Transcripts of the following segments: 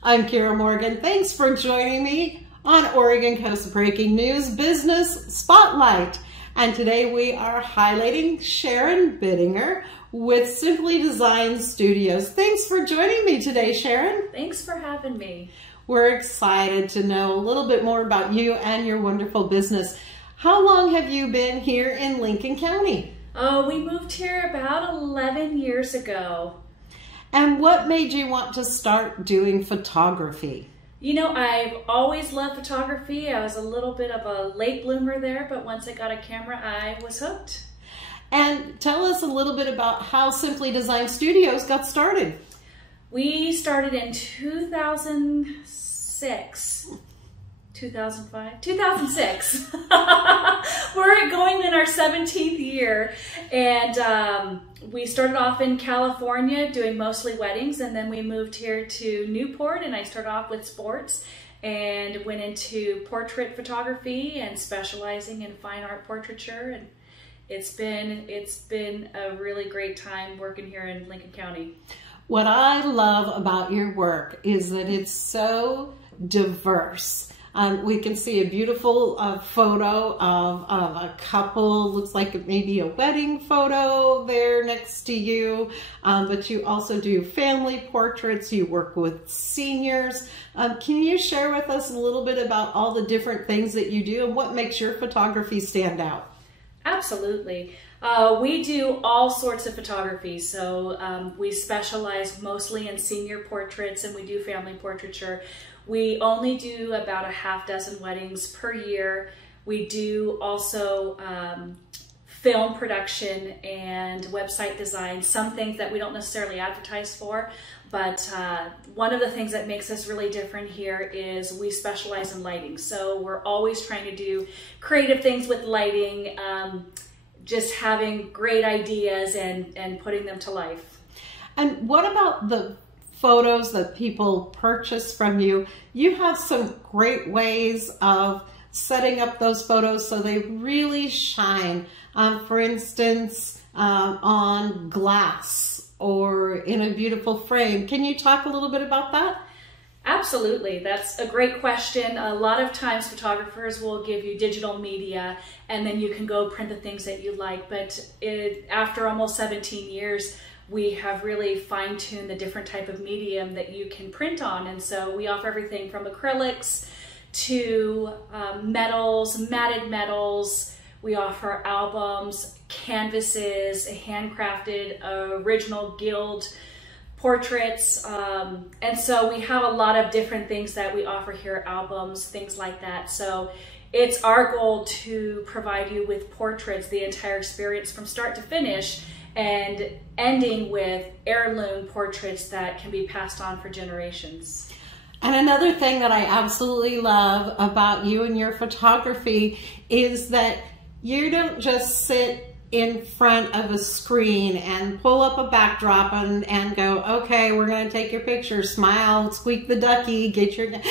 I'm Kara Morgan. Thanks for joining me on Oregon Coast Breaking News Business Spotlight. And today we are highlighting Sharon Biddinger with Simply Design Studios. Thanks for joining me today, Sharon. Thanks for having me. We're excited to know a little bit more about you and your wonderful business. How long have you been here in Lincoln County? Oh, we moved here about 11 years ago. And what made you want to start doing photography? You know, I've always loved photography. I was a little bit of a late bloomer there, but once I got a camera, I was hooked. And tell us a little bit about how Simply Design Studios got started. We started in 2006. 2006. We're going in our 17th year, and we started off in California doing mostly weddings, and then we moved here to Newport, and I started off with sports and went into portrait photography and specializing in fine art portraiture, and it's been a really great time working here in Lincoln County. What I love about your work is that it's so diverse. We can see a beautiful photo of a couple, looks like maybe a wedding photo there next to you, but you also do family portraits, you work with seniors. Can you share with us a little bit about all the different things that you do and what makes your photography stand out? Absolutely. We do all sorts of photography, so we specialize mostly in senior portraits and we do family portraiture. We only do about a half dozen weddings per year. We do also film production and website design, some things that we don't necessarily advertise for, but one of the things that makes us really different here is we specialize in lighting. So we're always trying to do creative things with lighting, just having great ideas and putting them to life. And what about the photos that people purchase from you? You have some great ways of setting up those photos so they really shine. For instance, on glass or in a beautiful frame. Can you talk a little bit about that? Absolutely. That's a great question. A lot of times photographers will give you digital media and then you can go print the things that you like. But after almost 17 years, we have really fine-tuned the different type of medium that you can print on. And so we offer everything from acrylics to metals, matted metals. We offer albums, canvases, handcrafted, original gilt portraits. And so we have a lot of different things that we offer here, albums, things like that. So it's our goal to provide you with portraits, the entire experience from start to finish, and ending with heirloom portraits that can be passed on for generations. And another thing that I absolutely love about you and your photography is that you don't just sit in front of a screen and pull up a backdrop and go, okay, we're going to take your picture, smile, squeak the ducky, get your... which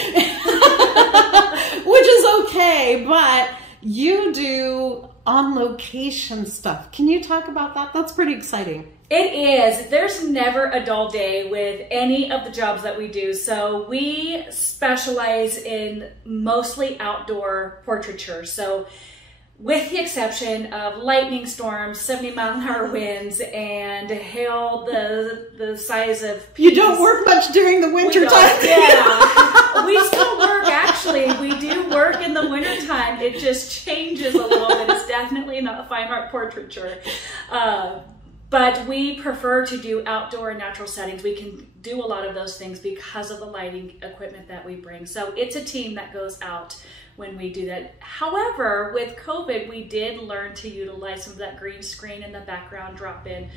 is okay, but you do on-location stuff. Can you talk about that? That's pretty exciting. It is. There's never a dull day with any of the jobs that we do. So we specialize in mostly outdoor portraiture. So with the exception of lightning storms, 70-mile-an-hour winds, and hail the size of peas. You don't work much during the winter time. Yeah. We still work, actually. We do work in the winter time. It just changes a little bit. It's definitely not fine art portraiture. But we prefer to do outdoor and natural settings. We can do a lot of those things because of the lighting equipment that we bring. So it's a team that goes out when we do that. However, with COVID, we did learn to utilize some of that green screen in the background drop in.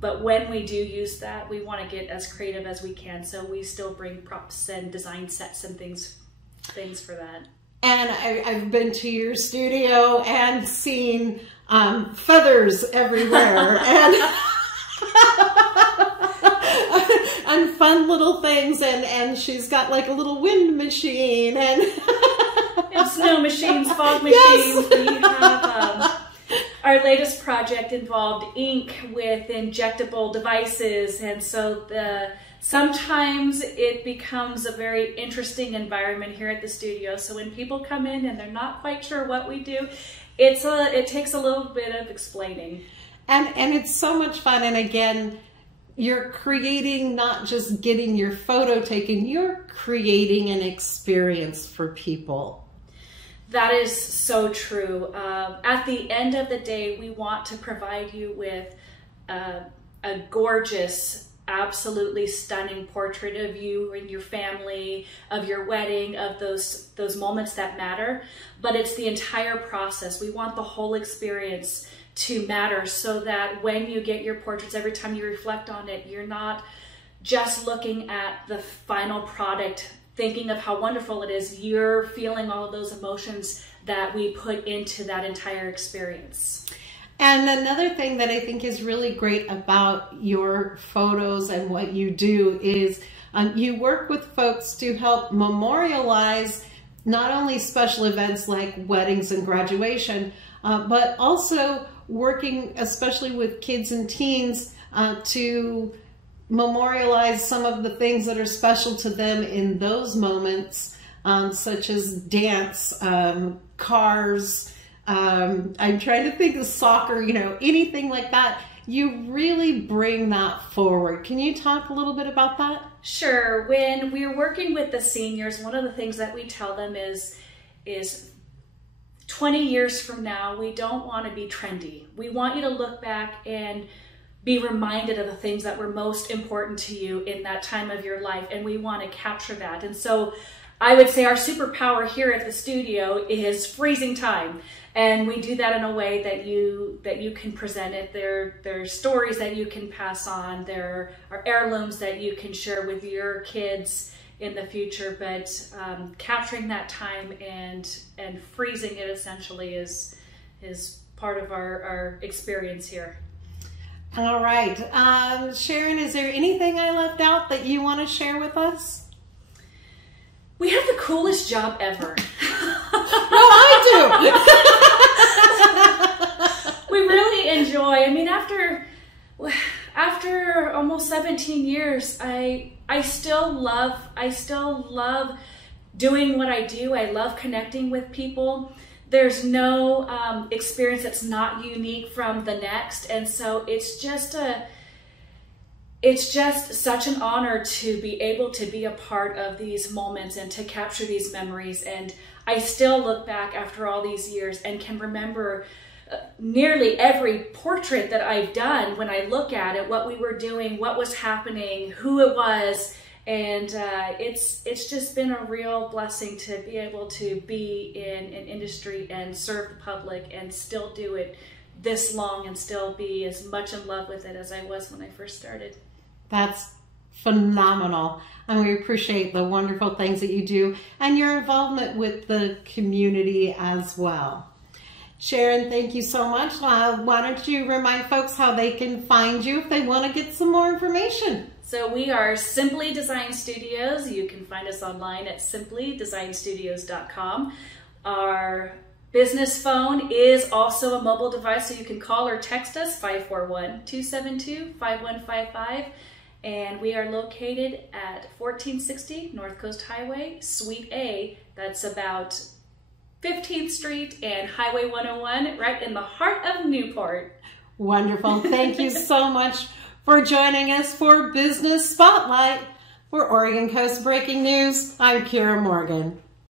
But when we do use that, we want to get as creative as we can. So we still bring props and design sets and things for that. And I've been to your studio and seen feathers everywhere and fun little things. And she's got like a little wind machine and snow machines, fog machines. Yes. We have our latest project involved ink with injectable devices, and so the sometimes it becomes a very interesting environment here at the studio. So when people come in and they're not quite sure what we do, it takes a little bit of explaining. And it's so much fun. And again, you're creating, not just getting your photo taken, you're creating an experience for people. That is so true. At the end of the day, we want to provide you with a gorgeous, absolutely stunning portrait of you and your family, of your wedding, of those moments that matter. But it's the entire process. We want the whole experience to matter, so that when you get your portraits, every time you reflect on it, you're not just looking at the final product, thinking of how wonderful it is. You're feeling all of those emotions that we put into that entire experience. And another thing that I think is really great about your photos and what you do is you work with folks to help memorialize not only special events like weddings and graduation, but also working especially with kids and teens to memorialize some of the things that are special to them in those moments, such as dance, cars, I'm trying to think of soccer, you know, anything like that. You really bring that forward. Can you talk a little bit about that? Sure. When we're working with the seniors, one of the things that we tell them is 20 years from now, we don't want to be trendy. We want you to look back and be reminded of the things that were most important to you in that time of your life, and we want to capture that. And so I would say our superpower here at the studio is freezing time, and we do that in a way that you can present it. There are stories that you can pass on. There are heirlooms that you can share with your kids in the future, but capturing that time and freezing it essentially is part of our experience here. All right. Sharon, is there anything I left out that you want to share with us? We have the coolest job ever. No, I do. We really enjoy. I mean, after almost 17 years, I still love doing what I do. I love connecting with people. There's no experience that's not unique from the next, and so it's just such an honor to be able to be a part of these moments and to capture these memories. And I still look back after all these years and can remember nearly every portrait that I've done. When I look at it, what we were doing, what was happening, who it was. And it's just been a real blessing to be able to be in an industry and serve the public and still do it this long and still be as much in love with it as I was when I first started. That's phenomenal. And we appreciate the wonderful things that you do and your involvement with the community as well. Sharon, thank you so much. Why don't you remind folks how they can find you if they want to get some more information? So we are Simply Design Studios. You can find us online at simplydesignstudios.com. Our business phone is also a mobile device, so you can call or text us, 541-272-5155. And we are located at 1460 North Coast Highway, Suite A. That's about 15th Street and Highway 101, right in the heart of Newport. Wonderful. Thank you so much for joining us for Business Spotlight. For Oregon Coast Breaking News, I'm Kira Morgan.